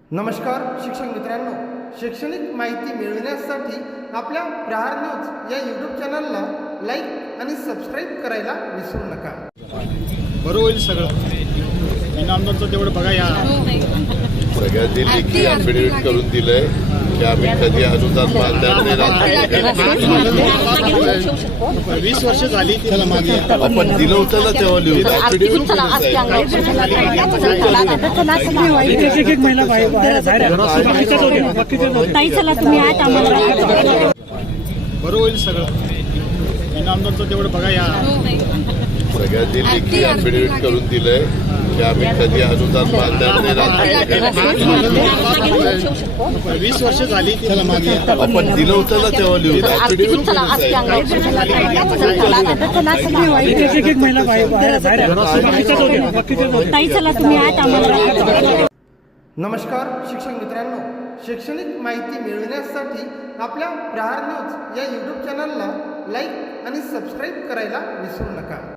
नमस्कार शिक्षक मित्रांनो, शैक्षणिक माहिती मिळविण्यासाठी आपल्या प्रहार न्यूज या यूट्यूब चॅनलला लाईक आणि सबस्क्राईब करायला विसरू नका. बरं होईल सगळं. इनामदारचं तेवढं बघा या सगळ्यांनी लेखी ॲफिडेव्हिट करून दिलंय की आम्ही कधी अनुदान मागणार नाही. 20 वर्ष झाली त्याला मागे आपण दिलं होतं ना तेव्हा लिहून ॲफिडेव्हिट बरं होईल सगळं. इनामदारचं तेवढं बघा या सगळ्यांनी लेखी ॲफिडेव्हिट करून दिलंय की आम्ही कधी अनुदान मागणार नाही. 20 वर्ष झाली त्याला मागे आपण दिलं होतं ना तेव्हा लिहून ॲफिडेव्हिट नमस्कार शिक्षक मित्रांनो, शैक्षणिक माहिती मिळविण्यासाठी आपल्या प्रहार न्यूज या यूट्यूब चॅनलला लाईक आणि सबस्क्राईब करायला विसरू नका.